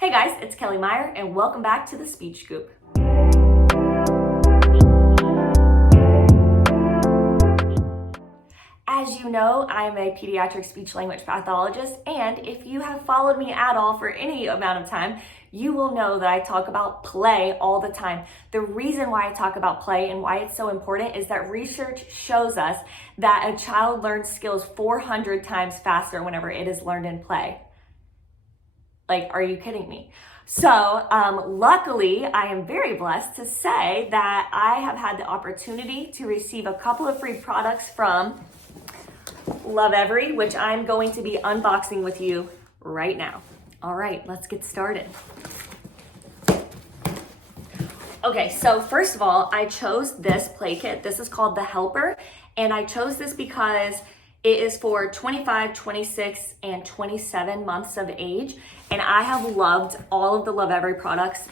Hey guys, it's Kelly Meyer and welcome back to the Speech Scoop. As you know, I'm a pediatric speech language pathologist, and if you have followed me at all for any amount of time, you will know that I talk about play all the time. The reason why I talk about play and why it's so important is that research shows us that a child learns skills 400 times faster whenever it is learned in play. Like, are you kidding me? So luckily, I am very blessed to say that I have had the opportunity to receive a couple of free products from Lovevery, which I'm going to be unboxing with you right now. All right, let's get started. Okay, so first of all, I chose this play kit. This is called the Helper, and I chose this because it is for 25, 26, and 27 months of age, and I have loved all of the Lovevery products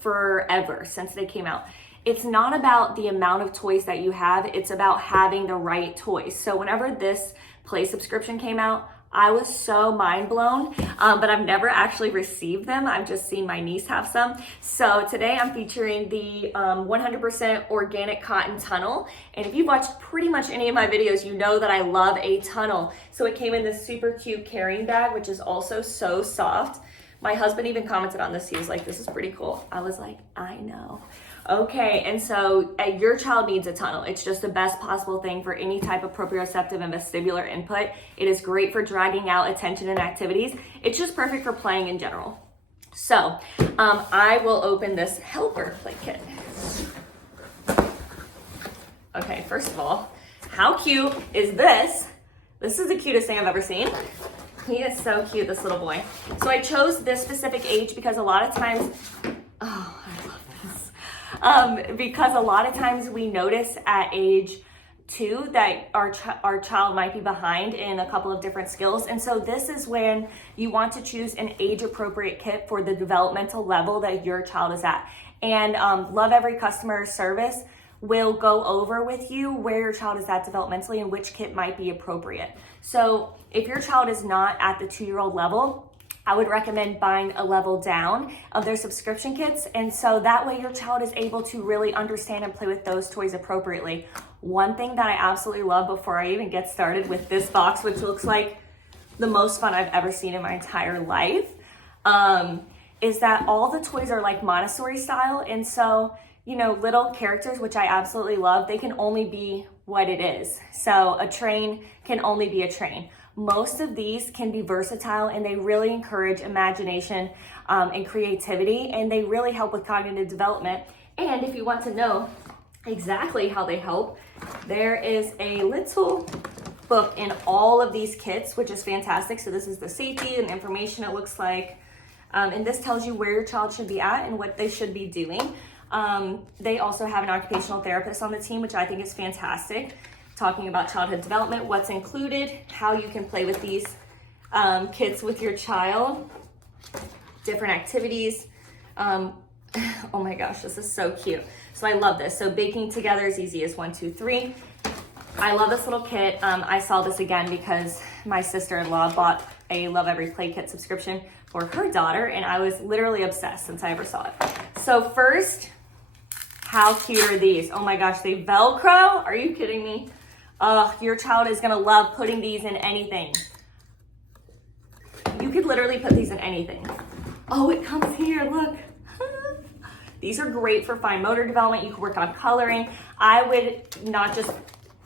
forever since they came out. It's not about the amount of toys that you have, it's about having the right toys. So whenever this play subscription came out, I was so mind blown, but I've never actually received them. I've just seen my niece have some. So today I'm featuring the 100% organic cotton tunnel. And if you've watched pretty much any of my videos, you know that I love a tunnel. So it came in this super cute carrying bag, which is also so soft. My husband even commented on this. He was like, this is pretty cool. I was like, I know. Okay, and so your child needs a tunnel. It's just the best possible thing for any type of proprioceptive and vestibular input. It is great for dragging out attention and activities. It's just perfect for playing in general. So I will open this Helper play kit. Okay, first of all, how cute is this? This is the cutest thing I've ever seen. He is so cute, this little boy. So I chose this specific age because a lot of times, because a lot of times we notice at age 2 that our child might be behind in a couple of different skills. And so this is when you want to choose an age-appropriate kit for the developmental level that your child is at. And Lovevery customer service will go over with you where your child is at developmentally and which kit might be appropriate. So if your child is not at the 2-year-old level, I would recommend buying a level down of their subscription kits. And so that way your child is able to really understand and play with those toys appropriately. One thing that I absolutely love before I even get started with this box, which looks like the most fun I've ever seen in my entire life, is that all the toys are like Montessori style. And so, you know, little characters, which I absolutely love, they can only be what it is. So a train can only be a train. Most of these can be versatile and they really encourage imagination and creativity, and they really help with cognitive development. And if you want to know exactly how they help, there is a little book in all of these kits, which is fantastic. So this is the safety and information it looks like. And this tells you where your child should be at and what they should be doing. They also have an occupational therapist on the team, which I think is fantastic, talking about childhood development, what's included, how you can play with these kits with your child, different activities. Oh my gosh, this is so cute. So I love this. So baking together is easy as 1, 2, 3. I love this little kit. I saw this again because my sister-in-law bought a Lovevery play kit subscription for her daughter, and I was literally obsessed since I ever saw it. So first, how cute are these? Oh my gosh, they Velcro? Are you kidding me? Your child is gonna love putting these in anything. You could literally put these in anything. Oh, it comes here, look. These are great for fine motor development. You can work on coloring. I would not just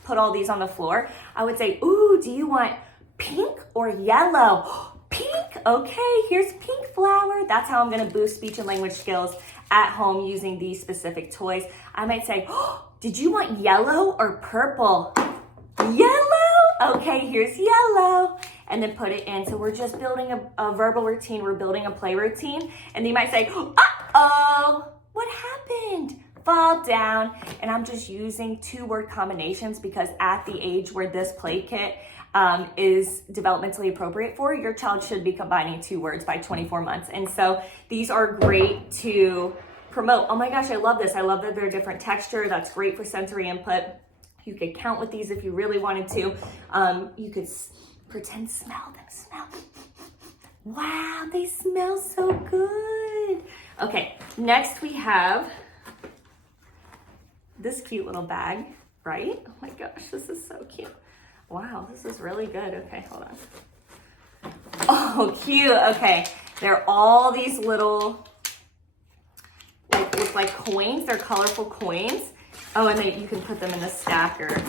put all these on the floor. I would say, ooh, do you want pink or yellow? Pink, okay, here's pink flower. That's how I'm gonna boost speech and language skills at home using these specific toys. I might say, oh, did you want yellow or purple? Yellow, okay, here's yellow. And then put it in. So we're just building a verbal routine, we're building a play routine. And they might say, uh-oh, what happened? Fall down. And I'm just using 2-word combinations because at the age where this play kit is developmentally appropriate for, your child should be combining 2 words by 24 months. And so these are great to promote. Oh my gosh, I love this. I love that they're different texture. That's great for sensory input. You could count with these if you really wanted to. You could pretend smell them, smell. Wow, they smell so good. Okay, next we have this cute little bag, right? Oh my gosh, this is so cute. Wow, this is really good. Okay, hold on. Oh, cute. Okay, they're all these little, like, look like coins. They're colorful coins. Oh, and you can put them in the stacker.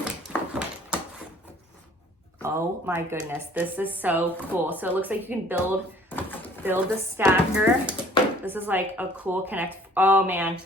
Oh my goodness, this is so cool. So it looks like you can build the stacker. This is like a cool connect. Oh man,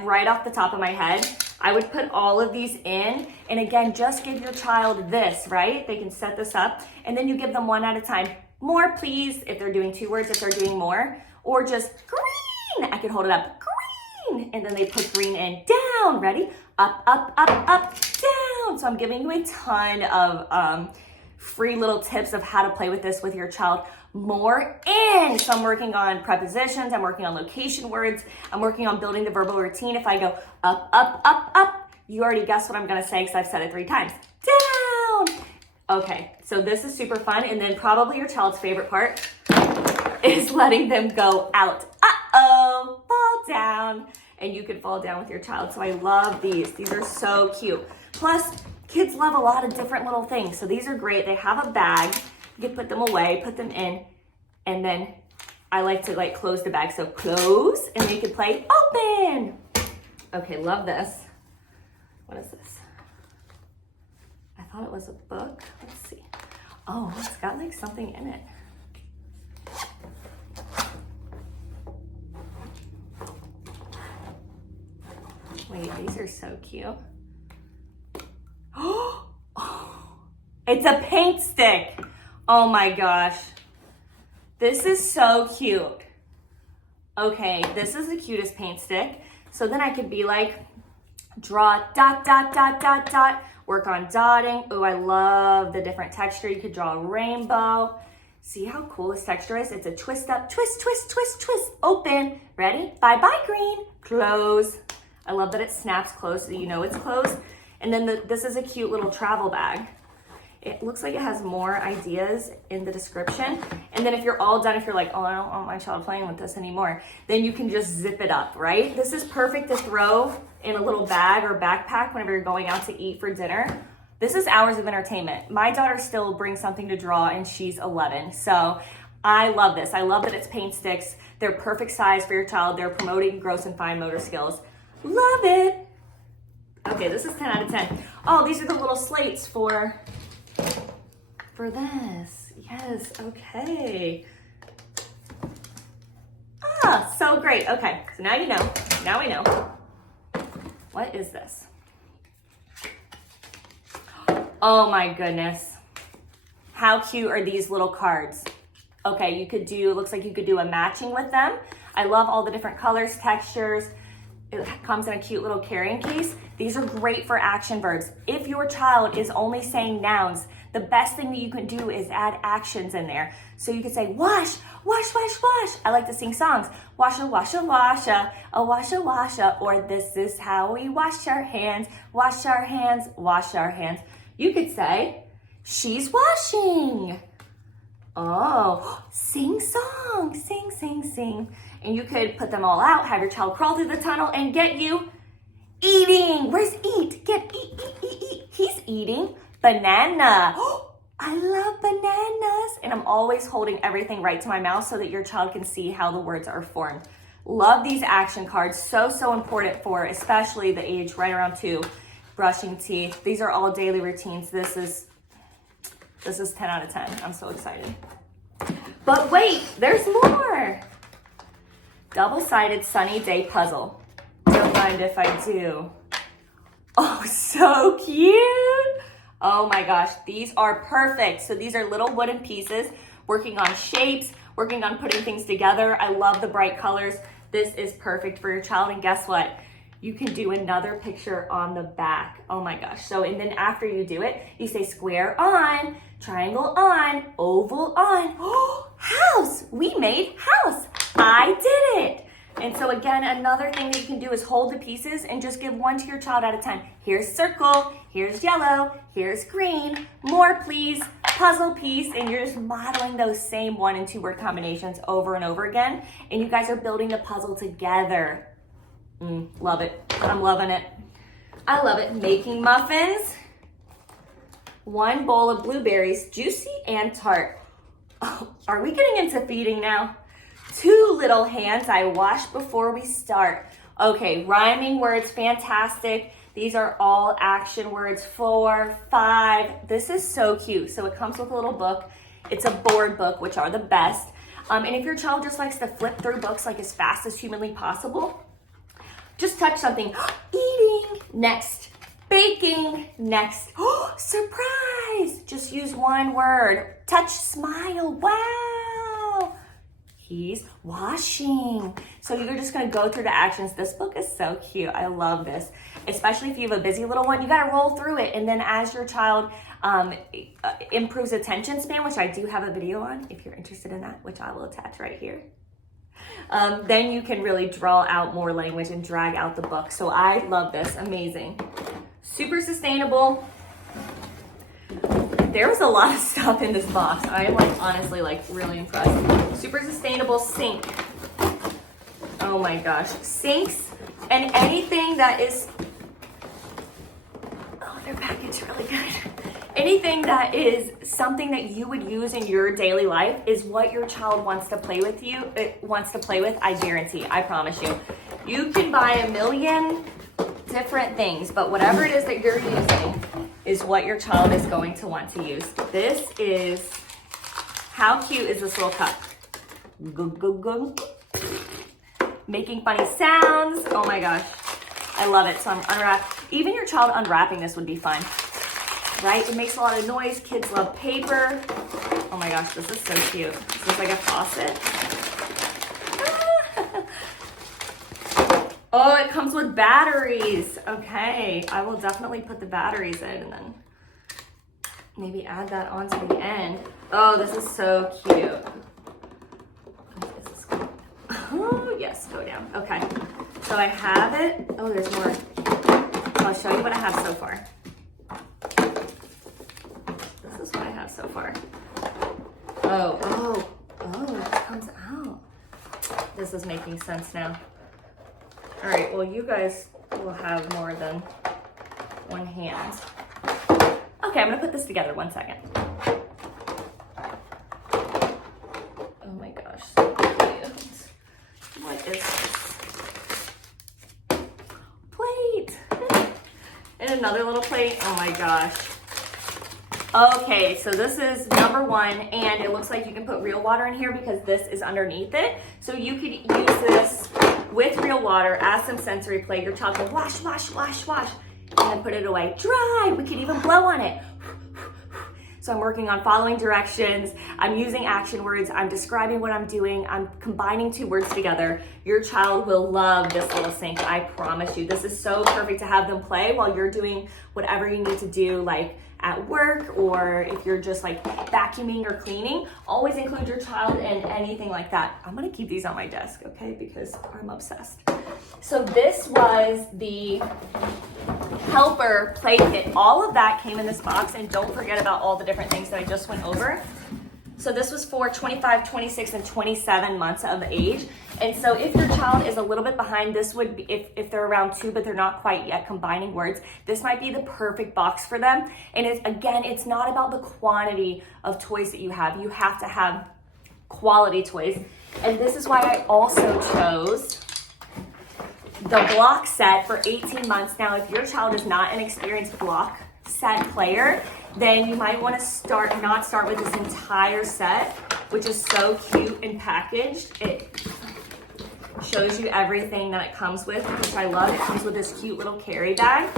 right off the top of my head, I would put all of these in. And again, just give your child this, right? They can set this up and then you give them one at a time. More please, if they're doing 2 words, if they're doing more, or just green. I could hold it up, green. And then they put green in, down, ready? Up, up, up, up, down. So I'm giving you a ton of free little tips of how to play with this with your child. More in. So I'm working on prepositions, I'm working on location words, I'm working on building the verbal routine. If I go up, up, up, up, you already guessed what I'm gonna say because I've said it 3 times. Down. Okay, so this is super fun. And then probably your child's favorite part is letting them go out. Uh-oh, fall down. And you can fall down with your child. So I love these. These are so cute. Plus, kids love a lot of different little things. So these are great. They have a bag. You can put them away, put them in, and then I like to like close the bag. So close, and then you can play open. Okay, love this. What is this? I thought it was a book. Let's see. Oh, it's got like something in it. Wait, these are so cute. Oh, it's a paint stick. Oh my gosh. This is so cute. Okay, this is the cutest paint stick. So then I could be like, draw dot, dot, dot, dot, dot, work on dotting. Oh, I love the different texture. You could draw a rainbow. See how cool this texture is? It's a twist up, twist, twist, twist, twist, open. Ready? Bye-bye green, close. I love that it snaps closed so you know it's closed. And then this is a cute little travel bag. It looks like it has more ideas in the description. And then if you're all done, if you're like, oh, I don't want my child playing with this anymore, then you can just zip it up, right? This is perfect to throw in a little bag or backpack whenever you're going out to eat for dinner. This is hours of entertainment. My daughter still brings something to draw and she's 11. So I love this. I love that it's paint sticks. They're perfect size for your child. They're promoting gross and fine motor skills. Love it. Okay, this is 10 out of 10. Oh, these are the little slates for this. Yes, okay. Ah, so great. Okay, so now you know. Now we know. What is this? Oh my goodness. How cute are these little cards? Okay, you could do, it looks like you could do a matching with them. I love all the different colors, textures. It comes in a cute little carrying case. These are great for action verbs. If your child is only saying nouns, the best thing that you can do is add actions in there. So you could say, wash, wash, wash, wash. I like to sing songs. Washa, washa, washa, a washa, washa, or this is how we wash our hands, wash our hands, wash our hands. You could say, she's washing. Oh, sing song, sing, sing, sing. And you could put them all out, have your child crawl through the tunnel and get you eating. Where's eat? Get eat, eat, eat, eat. He's eating banana. I love bananas. And I'm always holding everything right to my mouth so that your child can see how the words are formed. Love these action cards. So, so important for especially the age right around 2, brushing teeth. These are all daily routines. This is 10 out of 10. I'm so excited. But wait, there's more. Double-sided sunny day puzzle. Don't mind if I do. Oh, so cute. Oh my gosh, these are perfect. So these are little wooden pieces, working on shapes, working on putting things together. I love the bright colors. This is perfect for your child. And guess what? You can do another picture on the back. Oh my gosh. So, and then after you do it, you say square on, triangle on, oval on. Oh, house. We made house. I did it. And so again, another thing that you can do is hold the pieces and just give one to your child at a time. Here's circle, here's yellow, here's green, more please, puzzle piece, and you're just modeling those same 1 and 2 word combinations over and over again. And you guys are building the puzzle together. Love it. I'm loving it. I love it. Making muffins. 1 bowl of blueberries, juicy and tart. Oh, are we getting into feeding now? 2 little hands I wash before we start. Okay, rhyming words, fantastic. These are all action words. 4, 5. This is so cute. So it comes with a little book. It's a board book, which are the best. And if your child just likes to flip through books like as fast as humanly possible, just touch something. Eating, next. Baking, next. Oh, surprise! Just use 1 word. Touch, smile, wow! He's washing. So you're just gonna go through the actions. This book is so cute. I love this. Especially if you have a busy little one, you gotta roll through it. And then as your child improves attention span, which I do have a video on, if you're interested in that, which I will attach right here. Then you can really draw out more language and drag out the book. So I love this, amazing. Super sustainable. There was a lot of stuff in this box. I am honestly really impressed. Super sustainable sink. Oh my gosh, sinks and anything that is, oh, they're packaged really good. Anything that is something that you would use in your daily life is what your child wants to play with I guarantee, I promise you. You can buy a million different things, but whatever it is that you're using is what your child is going to want to use. This is, how cute is this little cup? Go, go, go. Making funny sounds. Oh my gosh, I love it. So I'm even your child unwrapping this would be fun, right? It makes a lot of noise. Kids love paper. Oh my gosh, this is so cute. This is like a faucet. Oh, it comes with batteries. Okay, I will definitely put the batteries in and then maybe add that onto the end. Oh, this is so cute. Oh, yes, go down. Okay, so I have it. Oh, there's more. I'll show you what I have so far. This is what I have so far. Oh, it comes out. This is making sense now. All right, well, you guys will have more than 1 hand. Okay, I'm gonna put this together, 1 second. Oh my gosh, so cute. What is this? Plate! And another little plate, oh my gosh. Okay, so this is number 1, and it looks like you can put real water in here because this is underneath it. So you could use this with real water as some sensory play. Your child can wash, wash, wash, wash, and then put it away. Dry, we could even blow on it. So I'm working on following directions. I'm using action words. I'm describing what I'm doing. I'm combining 2 words together. Your child will love this little sink, I promise you. This is so perfect to have them play while you're doing whatever you need to do, like at work, or if you're just like vacuuming or cleaning. Always include your child in anything like that. I'm gonna keep these on my desk, okay, because I'm obsessed. So this was the helper play kit. All of that came in this box, and don't forget about all the different things that I just went over. So this was for 25, 26, and 27 months of age. And so if your child is a little bit behind, this would be, if they're around 2, but they're not quite yet combining words, this might be the perfect box for them. And it's not about the quantity of toys that you have. You have to have quality toys. And this is why I also chose the block set for 18 months. Now, if your child is not an experienced block set player, then you might want to not start with this entire set, which is so cute and packaged. It shows you everything that it comes with, which I love. It comes with this cute little carry bag.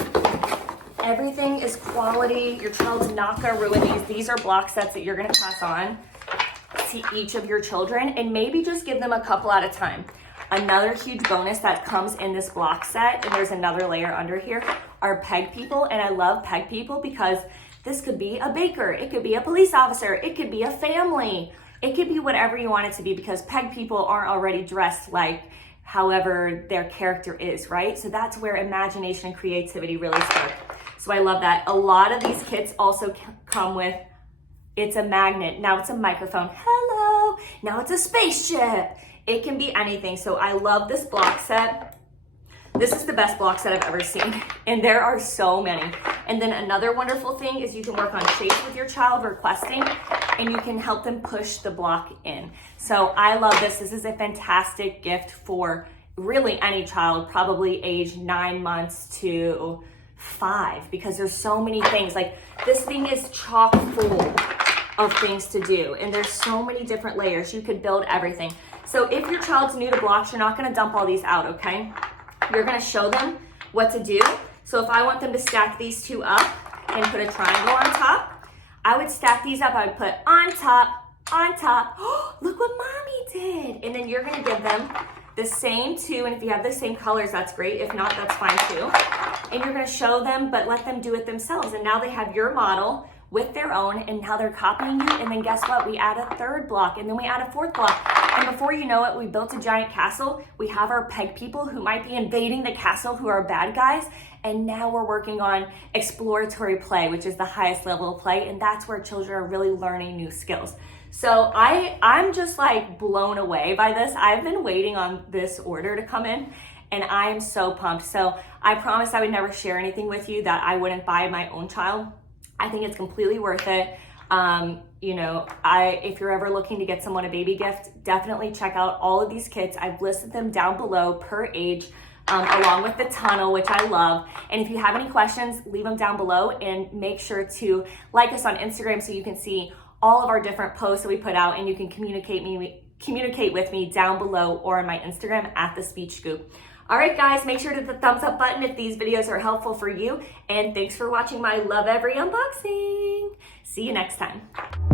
Everything is quality. Your child's not gonna ruin these. These are block sets that you're gonna pass on to each of your children, and maybe just give them a couple at a time. Another huge bonus that comes in this block set, and there's another layer under here, are peg people. And I love peg people because this could be a baker, it could be a police officer, it could be a family, it could be whatever you want it to be, because peg people aren't already dressed like however their character is, right? So that's where imagination and creativity really start. So I love that. A lot of these kits also come with, it's a magnet, now it's a microphone, hello, now it's a spaceship. It can be anything. So I love this block set. This is the best block set I've ever seen, and there are so many. And then another wonderful thing is you can work on shapes with your child requesting, and you can help them push the block in. So I love this. This is a fantastic gift for really any child, probably age 9 months to 5, because there's so many things. Like, this thing is chock full of things to do, and there's so many different layers. You could build everything. So if your child's new to blocks, you're not gonna dump all these out, okay? You're gonna show them what to do. So if I want them to stack these two up and put a triangle on top, I would stack these up. I would put on top, on top. Oh, look what mommy did. And then you're gonna give them the same two, and if you have the same colors, that's great. If not, that's fine too. And you're gonna show them, but let them do it themselves. And now they have your model with their own, and now they're copying you. And then guess what? We add a third block, and then we add a fourth block. And before you know it, we built a giant castle. We have our peg people who might be invading the castle, who are bad guys. And now we're working on exploratory play, which is the highest level of play. And that's where children are really learning new skills. So I'm just like blown away by this. I've been waiting on this order to come in, and I am so pumped. So I promised I would never share anything with you that I wouldn't buy my own child. I think it's completely worth it. You know, if you're ever looking to get someone a baby gift, definitely check out all of these kits. I've listed them down below per age, along with the tunnel, which I love. And if you have any questions, leave them down below, and make sure to like us on Instagram so you can see all of our different posts that we put out, and you can communicate with me down below or on my Instagram at The Speech Scoop. All right, guys, make sure to hit the thumbs up button if these videos are helpful for you. And thanks for watching my Lovevery unboxing. See you next time.